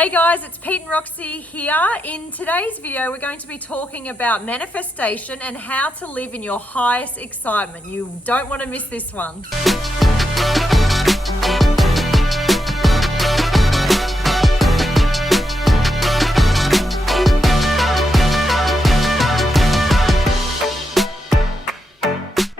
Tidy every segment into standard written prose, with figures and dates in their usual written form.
Hey guys, it's Pete and Roxy here. In today's video, we're going to be talking about manifestation and how to live in your highest excitement. You don't want to miss this one.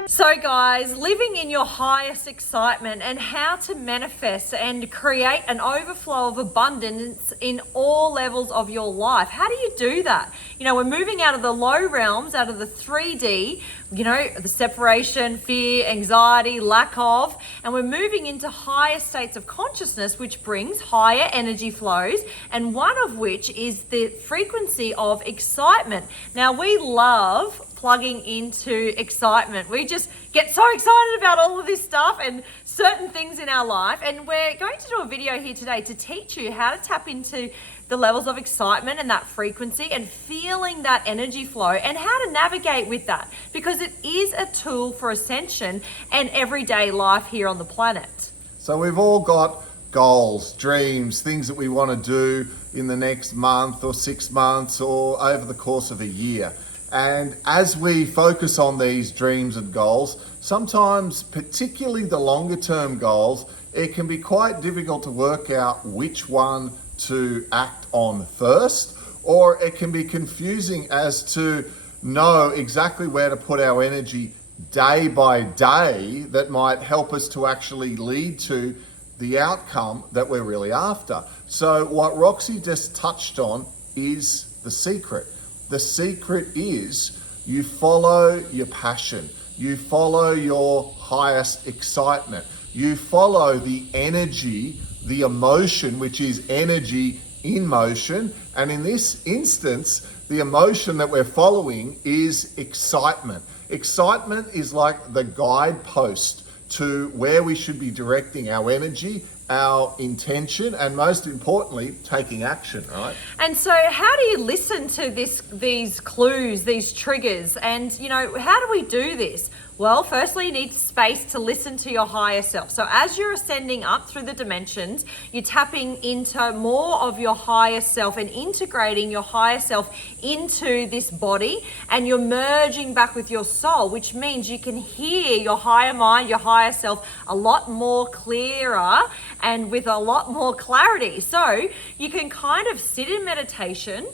So guys, living in your highest excitement and how to manifest and create an overflow of abundance in all levels of your life. How do you do that? You know, we're moving out of the low realms, out of the 3D, the separation, fear, anxiety, lack of, and we're moving into higher states of consciousness, which brings higher energy flows, and one of which is the frequency of excitement. Now, we love plugging into excitement. We just get so excited about all of this stuff and certain things in our life. And we're going to do a video here today to teach you how to tap into the levels of excitement and that frequency and feeling that energy flow and how to navigate with that, because it is a tool for ascension and everyday life here on the planet. So we've all got goals, dreams, things that we want to do in the next month or 6 months or over the course of a year. And as we focus on these dreams and goals, sometimes, particularly the longer term goals, it can be quite difficult to work out which one to act on first, or it can be confusing as to know exactly where to put our energy day by day that might help us to actually lead to the outcome that we're really after. So what Roxy just touched on is the secret. The secret is you follow your passion, you follow your highest excitement, you follow the energy, the emotion, which is energy in motion. And in this instance, the emotion that we're following is excitement. Excitement is like the guidepost to where we should be directing our energy, our intention, and most importantly, taking action, right? And so how do you listen to these clues, these triggers? And, how do we do this? Well, firstly, you need space to listen to your higher self. So as you're ascending up through the dimensions, you're tapping into more of your higher self and integrating your higher self into this body, and you're merging back with your soul, which means you can hear your higher mind, your higher self a lot more clearer and with a lot more clarity. So you can kind of sit in meditation,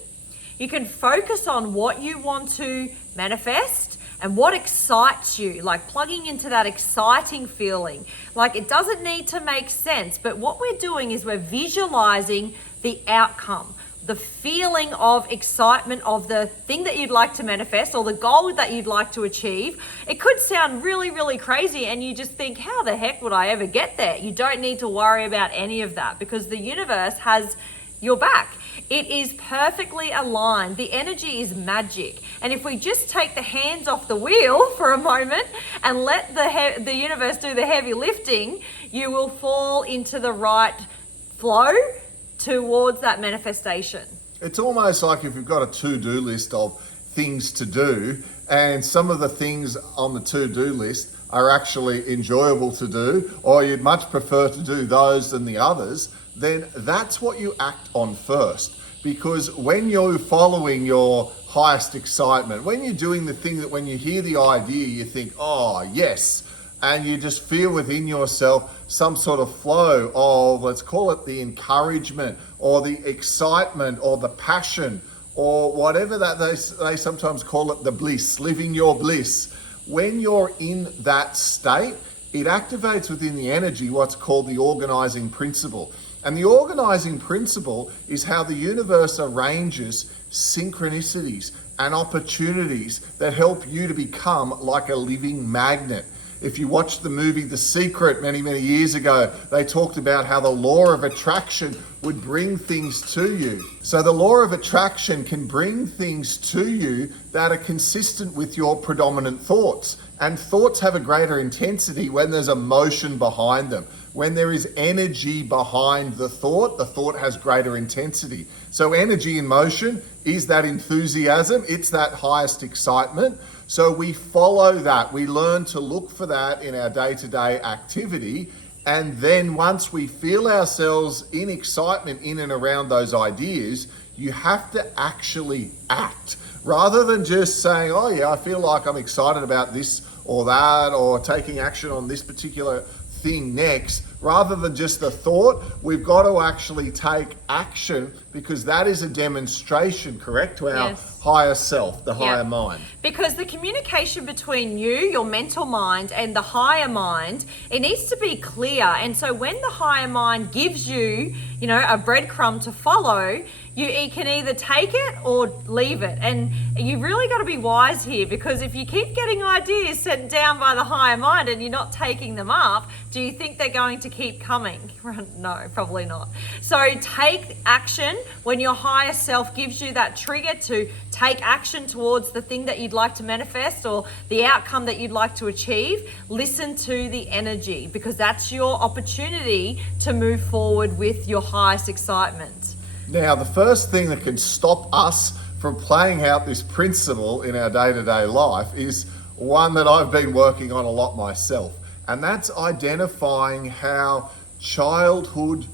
you can focus on what you want to manifest and what excites you, like plugging into that exciting feeling. Like, it doesn't need to make sense, but what we're doing is we're visualizing the outcome, the feeling of excitement of the thing that you'd like to manifest or the goal that you'd like to achieve. It could sound really, really crazy and you just think, how the heck would I ever get there? You don't need to worry about any of that because the universe has your back. It is perfectly aligned. The energy is magic. And if we just take the hands off the wheel for a moment and let the universe do the heavy lifting, you will fall into the right flow towards that manifestation. It's almost like if you've got a to-do list of things to do, and some of the things on the to-do list are actually enjoyable to do, or you'd much prefer to do those than the others, then that's what you act on first. Because when you're following your highest excitement, when you're doing the thing that when you hear the idea, you think, oh, yes, and you just feel within yourself some sort of flow of, let's call it the encouragement or the excitement or the passion or whatever that they sometimes call it, the bliss, living your bliss. When you're in that state, it activates within the energy what's called the organizing principle. And the organizing principle is how the universe arranges synchronicities and opportunities that help you to become like a living magnet. If you watched the movie The Secret many, many years ago, they talked about how the law of attraction would bring things to you. So the law of attraction can bring things to you that are consistent with your predominant thoughts. And thoughts have a greater intensity when there's emotion behind them. When there is energy behind the thought has greater intensity. So energy in motion is that enthusiasm, it's that highest excitement. So we follow that. We learn to look for that in our day-to-day activity, And then once we feel ourselves in excitement in and around those ideas, you have to actually act. Rather than just saying, oh yeah, I feel like I'm excited about this or that, or taking action on this particular thing next, rather than just a thought, we've got to actually take action, because that is a demonstration, correct, to our higher self, the higher mind. Because the communication between you, your mental mind, and the higher mind, it needs to be clear. And so when the higher mind gives you, a breadcrumb to follow, you can either take it or leave it. And you've really got to be wise here, because if you keep getting ideas sent down by the higher mind and you're not taking them up, do you think they're going to keep coming? No, probably not. So take action when your higher self gives you that trigger to take action towards the thing that you'd like to manifest or the outcome that you'd like to achieve. Listen to the energy, because that's your opportunity to move forward with your highest excitement. Now, the first thing that can stop us from playing out this principle in our day-to-day life is one that I've been working on a lot myself, and that's identifying how childhood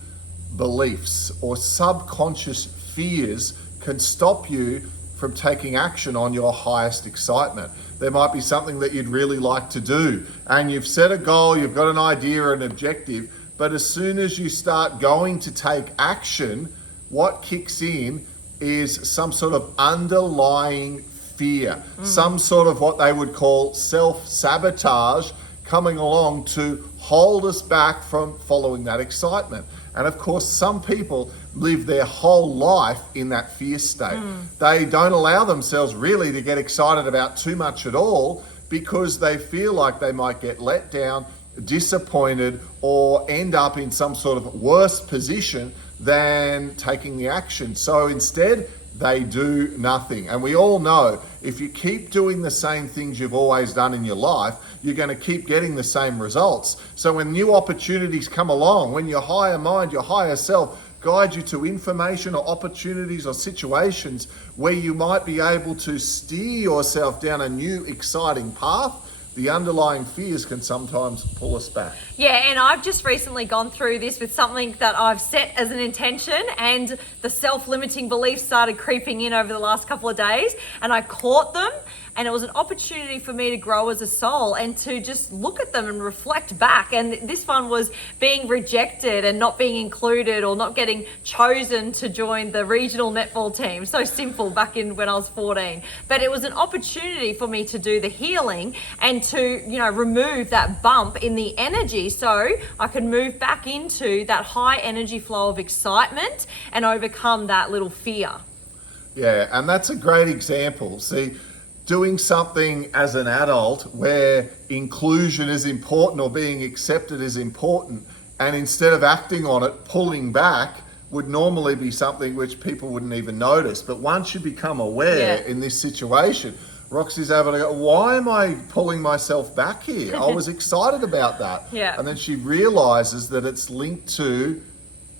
beliefs or subconscious fears can stop you from taking action on your highest excitement. There might be something that you'd really like to do, and you've set a goal, you've got an idea or an objective, but as soon as you start going to take action, what kicks in is some sort of underlying fear, some sort of what they would call self-sabotage coming along to hold us back from following that excitement. And of course, some people live their whole life in that fear state. They don't allow themselves really to get excited about too much at all, because they feel like they might get let down, disappointed, or end up in some sort of worse position than taking the action. So instead, they do nothing. And we all know, if you keep doing the same things you've always done in your life, you're going to keep getting the same results. So when new opportunities come along, when your higher mind, your higher self guide you to information or opportunities or situations where you might be able to steer yourself down a new exciting path, the underlying fears can sometimes pull us back. Yeah, and I've just recently gone through this with something that I've set as an intention, and the self-limiting beliefs started creeping in over the last couple of days, and I caught them, and it was an opportunity for me to grow as a soul and to just look at them and reflect back. And this one was being rejected and not being included, or not getting chosen to join the regional netball team. So simple, back in when I was 14. But it was an opportunity for me to do the healing and to, remove that bump in the energy, so I could move back into that high energy flow of excitement and overcome that little fear. Yeah, and that's a great example. See, doing something as an adult where inclusion is important or being accepted is important, and instead of acting on it, pulling back would normally be something which people wouldn't even notice. But once you become aware in this situation, Roxy's able to go, why am I pulling myself back here? I was excited about that. Yeah. And then she realizes that it's linked to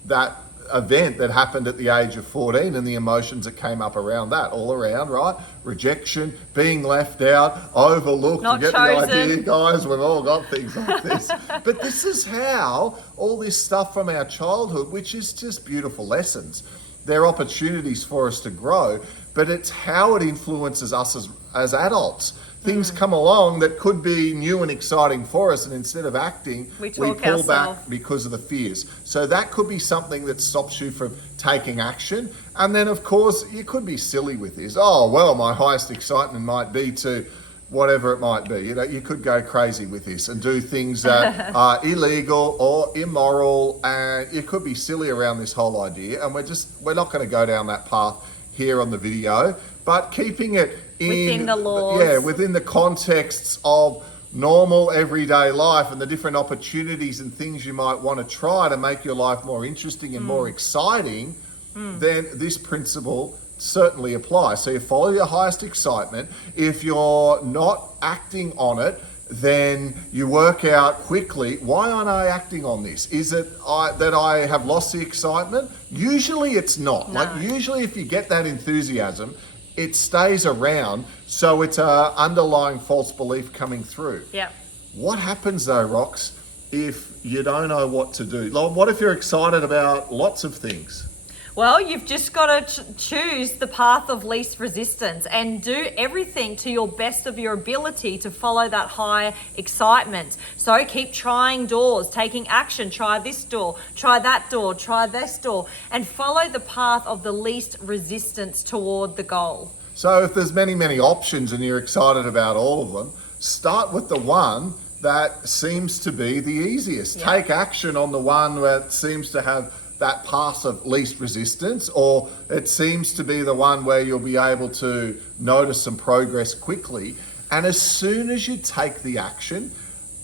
that event that happened at the age of 14 and the emotions that came up around that, all around, right? Rejection, being left out, overlooked. Not you get chosen. the idea, guys. We've all got things like this. But this is how all this stuff from our childhood, which is just beautiful lessons, they're opportunities for us to grow, but it's how it influences us as adults. Things come along that could be new and exciting for us, and instead of acting, we pull back because of the fears. So that could be something that stops you from taking action. And then, of course, you could be silly with this. Oh, well, my highest excitement might be to whatever it might be. You could go crazy with this and do things that are illegal or immoral, and you could be silly around this whole idea. And we're not going to go down that path here on the video, but keeping it within the laws. Yeah, within the contexts of normal everyday life and the different opportunities and things you might want to try to make your life more interesting and more exciting, then this principle certainly applies. So you follow your highest excitement. If you're not acting on it, then you work out quickly, why aren't I acting on this? Is it that I have lost the excitement? Usually it's not. No. Usually if you get that enthusiasm, it stays around, so it's an underlying false belief coming through. Yeah. What happens though, Rox, if you don't know what to do? Like, what if you're excited about lots of things? Well, you've just got to choose the path of least resistance and do everything to your best of your ability to follow that high excitement. So keep trying doors, taking action. Try this door, try that door, try this door, and follow the path of the least resistance toward the goal. So if there's many, many options and you're excited about all of them, start with the one that seems to be the easiest. Yeah. Take action on the one that seems to have that path of least resistance, or it seems to be the one where you'll be able to notice some progress quickly. And as soon as you take the action,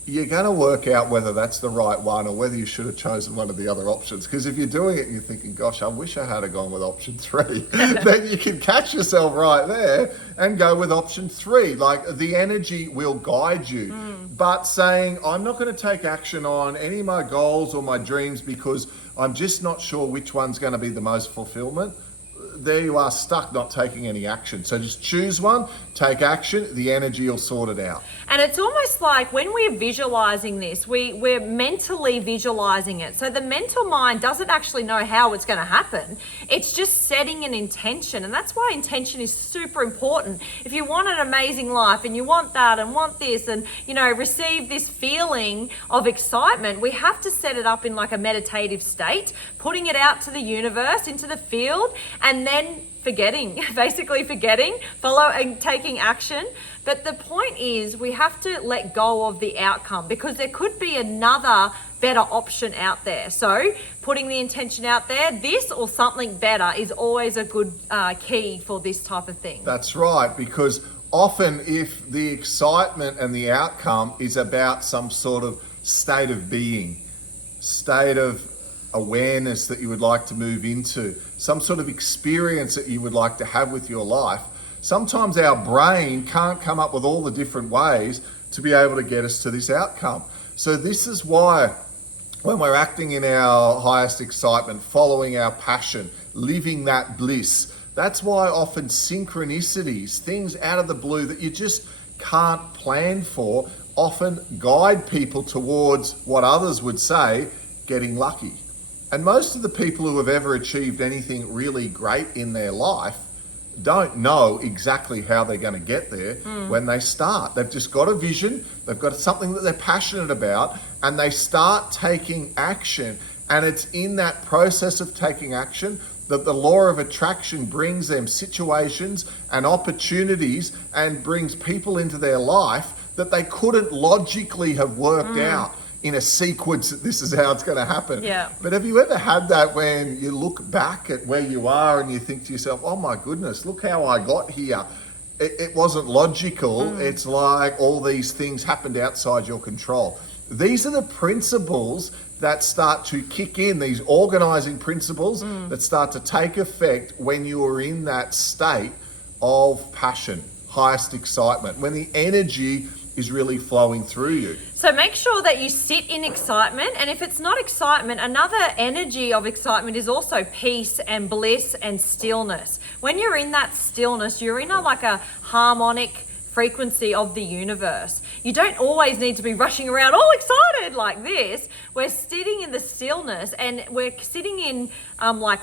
you're going to work out whether that's the right one or whether you should have chosen one of the other options. Because if you're doing it and you're thinking, gosh, I wish I had gone with option 3, then you can catch yourself right there and go with option 3. Like, the energy will guide you. But saying, I'm not going to take action on any of my goals or my dreams because I'm just not sure which one's going to be the most fulfillment, there you are, stuck not taking any action. So just choose one, take action, the energy will sort it out. And it's almost like when we're visualizing this, we're mentally visualizing it. So the mental mind doesn't actually know how it's going to happen. It's just setting an intention. And that's why intention is super important. If you want an amazing life and you want that and want this and, receive this feeling of excitement, we have to set it up in like a meditative state, putting it out to the universe, into the field, and then basically forgetting, follow and taking action. But the point is we have to let go of the outcome because there could be another better option out there. So putting the intention out there, this or something better is always a good key for this type of thing. That's right, because often if the excitement and the outcome is about some sort of state of being, state of awareness that you would like to move into, some sort of experience that you would like to have with your life, sometimes our brain can't come up with all the different ways to be able to get us to this outcome. So this is why when we're acting in our highest excitement, following our passion, living that bliss, that's why often synchronicities, things out of the blue that you just can't plan for, often guide people towards what others would say, getting lucky. And most of the people who have ever achieved anything really great in their life don't know exactly how they're going to get there when they start. They've just got a vision, they've got something that they're passionate about, and they start taking action. And it's in that process of taking action that the law of attraction brings them situations and opportunities and brings people into their life that they couldn't logically have worked out in a sequence that this is how it's going to happen. Yeah. But have you ever had that when you look back at where you are and you think to yourself, oh my goodness, look how I got here. It wasn't logical. It's like all these things happened outside your control. These are the principles that start to kick in, these organizing principles that start to take effect when you are in that state of passion, highest excitement, when the energy is really flowing through you. So make sure that you sit in excitement. And if it's not excitement, another energy of excitement is also peace and bliss and stillness. When you're in that stillness, you're in a harmonic frequency of the universe. You don't always need to be rushing around all excited like this. We're sitting in the stillness and we're sitting in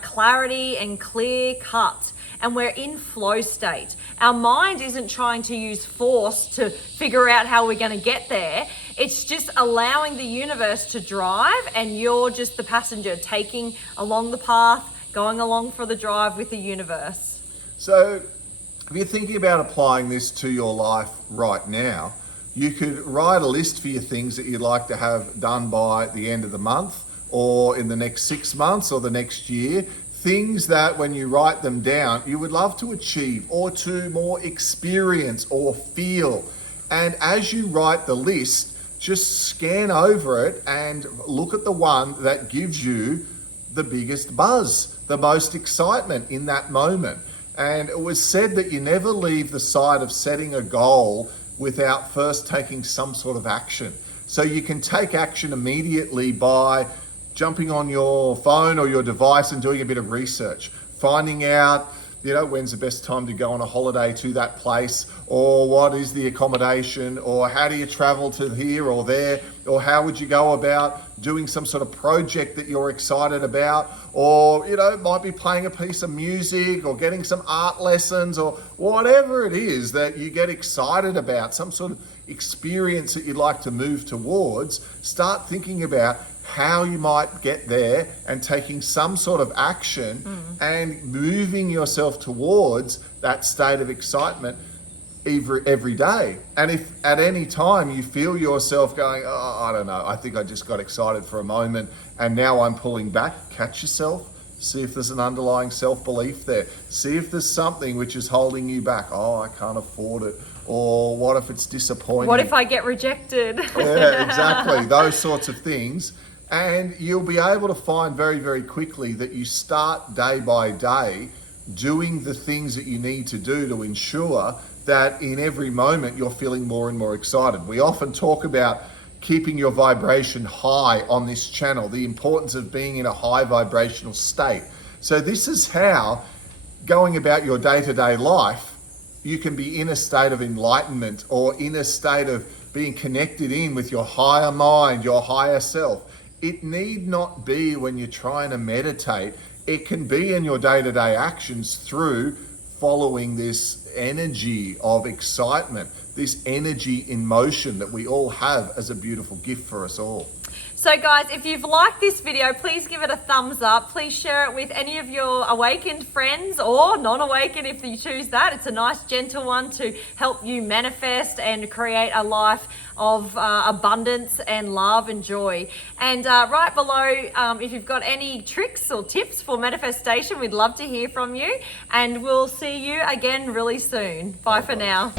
clarity and clear cut. And we're in flow state. Our mind isn't trying to use force to figure out how we're going to get there. It's just allowing the universe to drive, and you're just the passenger taking along the path, going along for the drive with the universe. So if you're thinking about applying this to your life right now, you could write a list for your things that you'd like to have done by the end of the month or in the next 6 months or the next year. Things that when you write them down, you would love to achieve or to more experience or feel. And as you write the list, just scan over it and look at the one that gives you the biggest buzz, the most excitement in that moment. And it was said that you never leave the side of setting a goal without first taking some sort of action. So you can take action immediately by jumping on your phone or your device and doing a bit of research, finding out, when's the best time to go on a holiday to that place, or what is the accommodation, or how do you travel to here or there, or how would you go about doing some sort of project that you're excited about, or it might be playing a piece of music or getting some art lessons, or whatever it is that you get excited about, some sort of experience that you'd like to move towards. Start thinking about how you might get there and taking some sort of action and moving yourself towards that state of excitement every day. And if at any time you feel yourself going, oh, I don't know, I think I just got excited for a moment and now I'm pulling back, catch yourself. See if there's an underlying self-belief there. See if there's something which is holding you back. Oh, I can't afford it. Or what if it's disappointing? What if I get rejected? Yeah, exactly. Those sorts of things. And you'll be able to find very, very quickly that you start day by day doing the things that you need to do to ensure that in every moment you're feeling more and more excited. We often talk about keeping your vibration high on this channel, the importance of being in a high vibrational state. So this is how, going about your day-to-day life, you can be in a state of enlightenment or in a state of being connected in with your higher mind, your higher self. It need not be when you're trying to meditate. It can be in your day-to-day actions through following this energy of excitement, this energy in motion that we all have as a beautiful gift for us all. So guys, if you've liked this video, please give it a thumbs up. Please share it with any of your awakened friends or non-awakened if you choose that. It's a nice gentle one to help you manifest and create a life of abundance and love and joy. And right below, if you've got any tricks or tips for manifestation, we'd love to hear from you. And we'll see you again really soon. Bye for now.